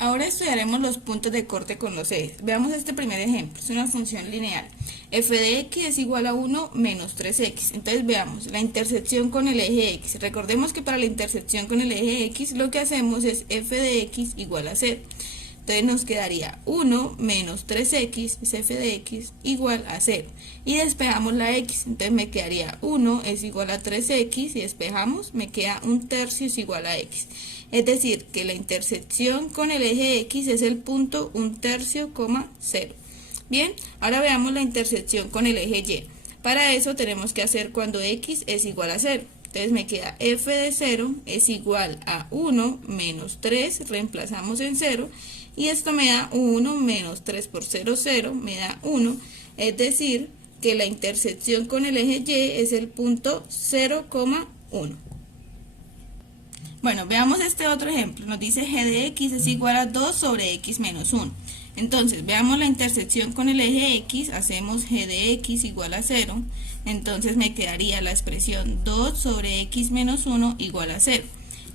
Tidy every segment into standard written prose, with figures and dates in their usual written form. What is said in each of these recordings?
Ahora estudiaremos los puntos de corte con los ejes. Veamos este primer ejemplo, es una función lineal. F de x es igual a 1 menos 3x. Entonces veamos, la intersección con el eje x. Recordemos que para la intersección con el eje x lo que hacemos es f de x igual a 0. Entonces nos quedaría 1 menos 3x es f de x igual a 0. Y despejamos la x, entonces me quedaría 1 es igual a 3x y despejamos, me queda 1/3 es igual a x. Es decir, que la intersección con el eje x es el punto 1/3, 0. Bien, ahora veamos la intersección con el eje y. Para eso tenemos que hacer cuando x es igual a 0. Entonces me queda f de 0 es igual a 1 menos 3, reemplazamos en 0, y esto me da 1 menos 3 por 0, 0, me da 1, es decir, que la intersección con el eje y es el punto 0,1. Bueno, veamos este otro ejemplo. Nos dice g de x es igual a 2 sobre x menos 1. Entonces, veamos la intersección con el eje x, hacemos g de x igual a 0. Entonces me quedaría la expresión 2 sobre x menos 1 igual a 0.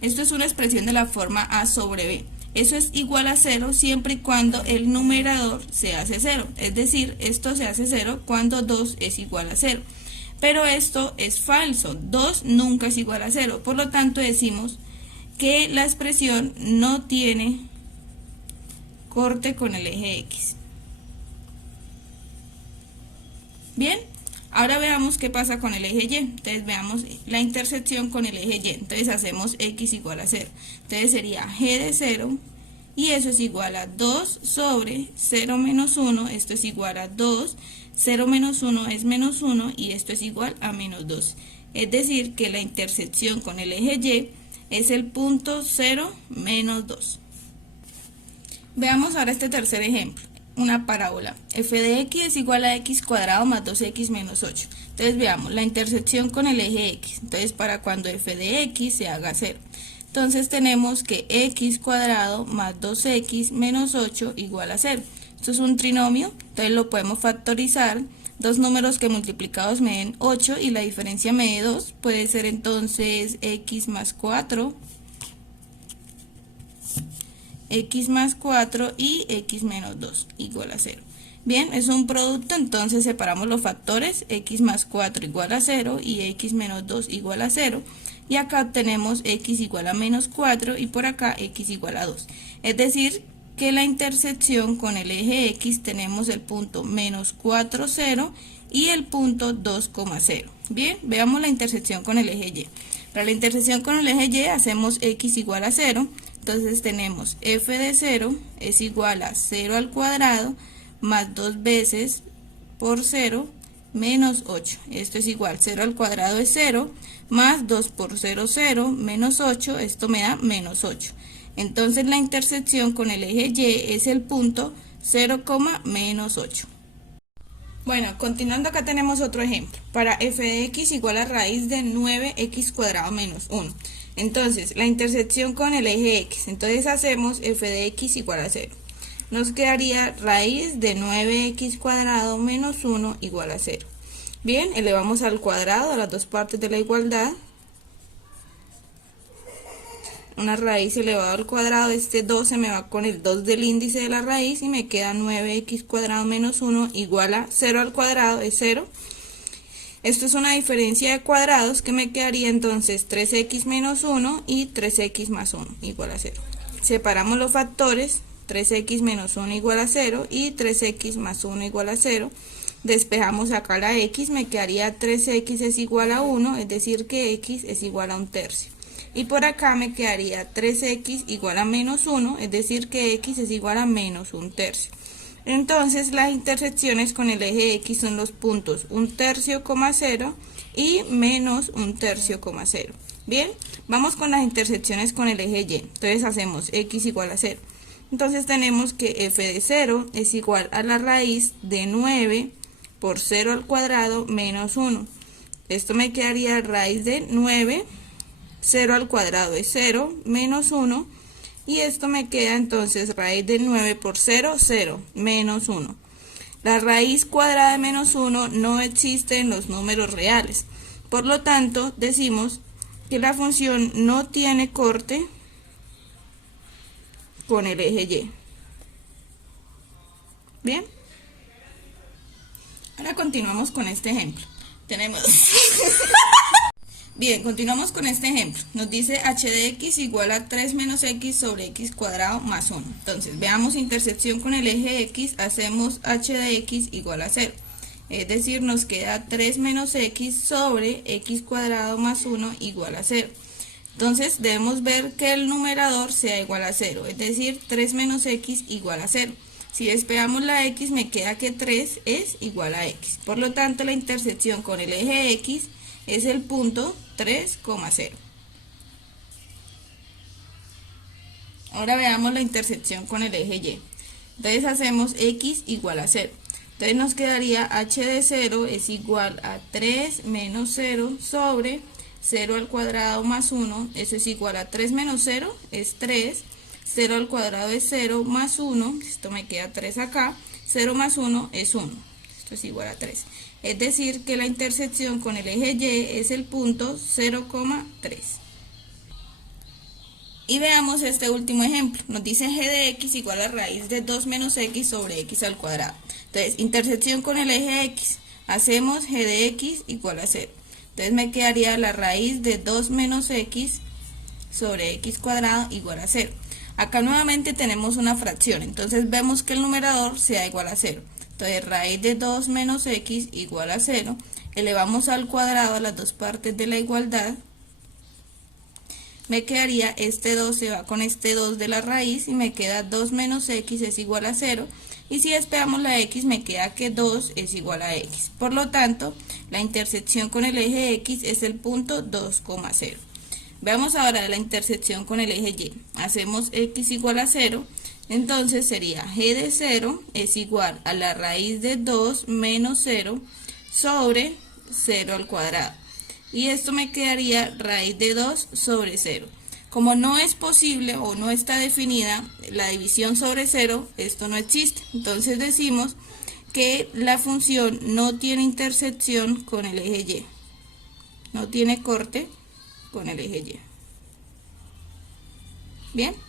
Esto es una expresión de la forma a sobre b. Eso es igual a 0 siempre y cuando el numerador se hace 0. Es decir, esto se hace 0 cuando 2 es igual a 0. Pero esto es falso. 2 nunca es igual a 0. Por lo tanto, decimos que la expresión no tiene corte con el eje x. Bien, ahora veamos qué pasa con el eje y. Entonces veamos la intersección con el eje y. Entonces hacemos x igual a 0. Entonces sería g de 0 y eso es igual a 2 sobre 0 menos 1. Esto es igual a 2. 0 menos 1 es menos 1 y esto es igual a menos 2. Es decir, que la intersección con el eje y es el punto 0 menos 2. Veamos ahora este tercer ejemplo, una parábola. F de x es igual a x cuadrado más 2x menos 8. Entonces veamos la intersección con el eje x. Entonces para cuando f de x se haga 0. Entonces tenemos que x cuadrado más 2x menos 8 igual a 0. Esto es un trinomio, entonces lo podemos factorizar. Dos números que multiplicados me den 8 y la diferencia me dé 2, puede ser entonces x más 4 y x menos 2 igual a 0. Bien, es un producto, entonces separamos los factores, x más 4 igual a 0 y x menos 2 igual a 0. Y acá tenemos x igual a menos 4 y por acá x igual a 2. Es decir, que la intersección con el eje x tenemos el punto menos 4, 0 y el punto 2,0. Bien, veamos la intersección con el eje y. Para la intersección con el eje y hacemos x igual a 0. Entonces tenemos f de 0 es igual a 0 al cuadrado más 2 veces por 0 menos 8. Esto es igual, 0 al cuadrado es 0, más 2 por 0, 0, menos 8, esto me da menos 8. Entonces la intersección con el eje y es el punto 0, menos 8. Bueno, continuando acá tenemos otro ejemplo. Para f de x igual a raíz de 9x cuadrado menos 1. Entonces, la intersección con el eje x. Entonces hacemos f de x igual a 0. Nos quedaría raíz de 9x cuadrado menos 1 igual a 0. Bien, elevamos al cuadrado a las dos partes de la igualdad. Una raíz elevado al cuadrado, este 2 se me va con el 2 del índice de la raíz y me queda 9x cuadrado menos 1 igual a 0 al cuadrado es 0. Esto es una diferencia de cuadrados que me quedaría entonces 3x menos 1 y 3x más 1 igual a 0. Separamos los factores, 3x menos 1 igual a 0 y 3x más 1 igual a 0. Despejamos acá la x, me quedaría 3x es igual a 1, es decir que x es igual a 1/3. Y por acá me quedaría 3x igual a menos 1, es decir que x es igual a menos 1/3. Entonces las intersecciones con el eje x son los puntos 1/3, 0 y menos 1/3, 0. Bien, vamos con las intersecciones con el eje y. Entonces hacemos x igual a 0. Entonces tenemos que f de 0 es igual a la raíz de 9 por 0 al cuadrado menos 1. Esto me quedaría raíz de 9, 0 al cuadrado es 0, menos 1. Y esto me queda entonces raíz de 9 por 0, 0, menos 1. La raíz cuadrada de menos 1 no existe en los números reales. Por lo tanto, decimos que la función no tiene corte con el eje Y. Bien. Ahora continuamos con este ejemplo. Tenemos... Bien, continuamos con este ejemplo. Nos dice h de x igual a 3 menos x sobre x cuadrado más 1. Entonces, veamos intersección con el eje x, hacemos h de x igual a 0. Es decir, nos queda 3 menos x sobre x cuadrado más 1 igual a 0. Entonces, debemos ver que el numerador sea igual a 0. Es decir, 3 menos x igual a 0. Si despegamos la x, me queda que 3 es igual a x. Por lo tanto, la intersección con el eje x es el punto 3,0. Ahora veamos la intersección con el eje Y. Entonces hacemos x igual a 0. Entonces nos quedaría h de 0 es igual a 3 menos 0 sobre 0 al cuadrado más 1. Eso es igual a 3 menos 0 es 3. 0 al cuadrado es 0 más 1. Esto me queda 3 acá. 0 más 1 es 1. Esto es igual a 3. Es decir, que la intersección con el eje Y es el punto 0,3. Y veamos este último ejemplo. Nos dice g de x igual a raíz de 2 menos x sobre x al cuadrado. Entonces, intersección con el eje x. Hacemos g de x igual a 0. Entonces me quedaría la raíz de 2 menos x sobre x cuadrado igual a 0. Acá nuevamente tenemos una fracción. Entonces vemos que el numerador sea igual a 0. Entonces raíz de 2 menos x igual a 0, elevamos al cuadrado a las dos partes de la igualdad, me quedaría este 2 se va con este 2 de la raíz y me queda 2 menos x es igual a 0, y si despegamos la x me queda que 2 es igual a x. Por lo tanto, la intersección con el eje x es el punto 2,0. Veamos ahora la intersección con el eje y. Hacemos x igual a 0. Entonces sería g de 0 es igual a la raíz de 2 menos 0 sobre 0 al cuadrado. Y esto me quedaría raíz de 2 sobre 0. Como no es posible o no está definida la división sobre 0, esto no existe. Entonces decimos que la función no tiene intersección con el eje y. No tiene corte con el eje y. Bien.